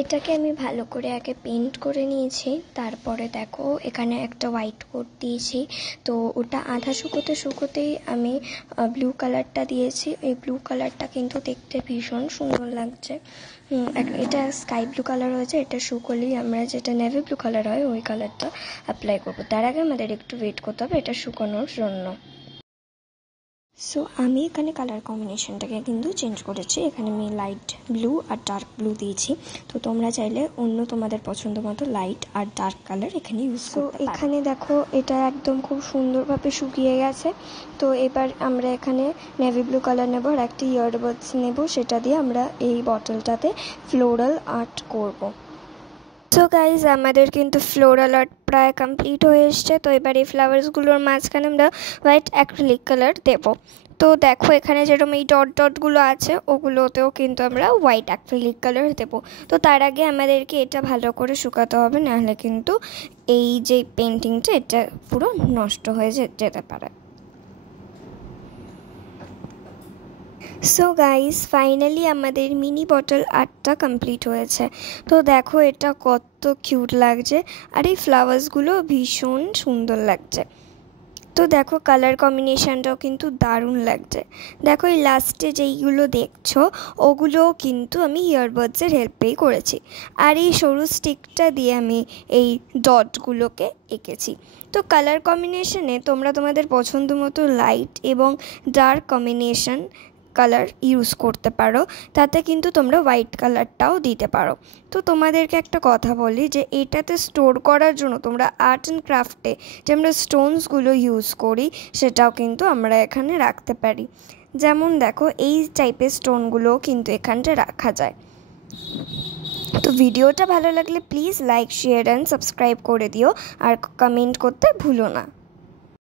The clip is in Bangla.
এটাকে আমি ভালো করে আগে পেন্ট করে নিয়েছি। তারপরে দেখো এখানে একটা হোয়াইট কোট দিয়েছি। তো ওটা আধা শুকোতেই আমি ব্লু কালারটা দিয়েছি। এই ব্লু কালারটা কিন্তু দেখতে ভীষণ সুন্দর লাগছে। এটা স্কাই ব্লু কালার হয়েছে। এটা শুকোলেই আমরা যেটা নেভি ব্লু কালার হয় ওই কালারটা অ্যাপ্লাই করবো। তার আগে আমাদের একটু ওয়েট করতে হবে এটা শুকোনোর জন্য। সো আমি এখানে কালার কম্বিনেশনটাকে কিন্তু চেঞ্জ করেছি। এখানে আমি লাইট ব্লু আর ডার্ক ব্লু দিয়েছি। তো তোমরা চাইলে অন্য তোমাদের পছন্দ মতো লাইট আর ডার্ক কালার এখানে ইউজ করতে পারো। এখানে দেখো এটা একদম খুব সুন্দরভাবে শুকিয়ে গেছে। তো এবার আমরা এখানে নেভি ব্লু কালার নেব আর একটা ইয়ারবাডস নেব, সেটা দিয়ে আমরা এই বটলটাতে ফ্লোরাল আর্ট করব। সো গাইজ আমাদের কিন্তু ফ্লোরাল আর্ট প্রায় কমপ্লিট হয়ে এসছে। তো এবার এই ফ্লাওয়ার্সগুলোর মাঝখানে আমরা হোয়াইট অ্যাক্রিলিক কালার দেবো। তো দেখো এখানে যেরকম এই ডটগুলো আছে ওগুলোতেও কিন্তু আমরা হোয়াইট অ্যাক্রিলিক কালার দেবো। তো তার আগে আমাদেরকে এটা ভালো করে শুকাতে হবে, নাহলে কিন্তু এই যে পেন্টিংটা এটা পুরো নষ্ট হয়ে যেতে পারে। সো গাইস ফাইনালি আমাদের মিনি বটল আর্টটা কমপ্লিট হয়েছে। তো দেখো এটা কত কিউট লাগছে আর এই ফ্লাওয়ার্সগুলো ভীষণ সুন্দর লাগছে। তো দেখো কালার কম্বিনেশানটাও কিন্তু দারুণ লাগছে। দেখো এই লাস্টে যেইগুলো দেখছো ওগুলোও কিন্তু আমি ইয়ারবাডসের হেল্পেই করেছি। আর এই সরু স্টিকটা দিয়ে আমি এই ডটগুলোকে এঁকেছি। তো কালার কম্বিনেশানে তোমরা তোমাদের পছন্দ মতো লাইট এবং ডার্ক কম্বিনেশান কালার ইউজ করতে পারো। তাতে কিন্তু তোমরা হোয়াইট কালারটাও দিতে পারো। তো তোমাদেরকে একটা কথা বলি যে এটাতে স্টোর করার জন্য তোমরা আর্ট অ্যান্ড ক্রাফটে যে আমরা স্টোনসগুলো ইউজ করি সেটাও কিন্তু আমরা এখানে রাখতে পারি। যেমন দেখো এই টাইপের স্টোনগুলোও কিন্তু এখানটা রাখা যায়। তো ভিডিওটা ভালো লাগলে please like share and subscribe করে দিও আর কমেন্ট করতে ভুলো না।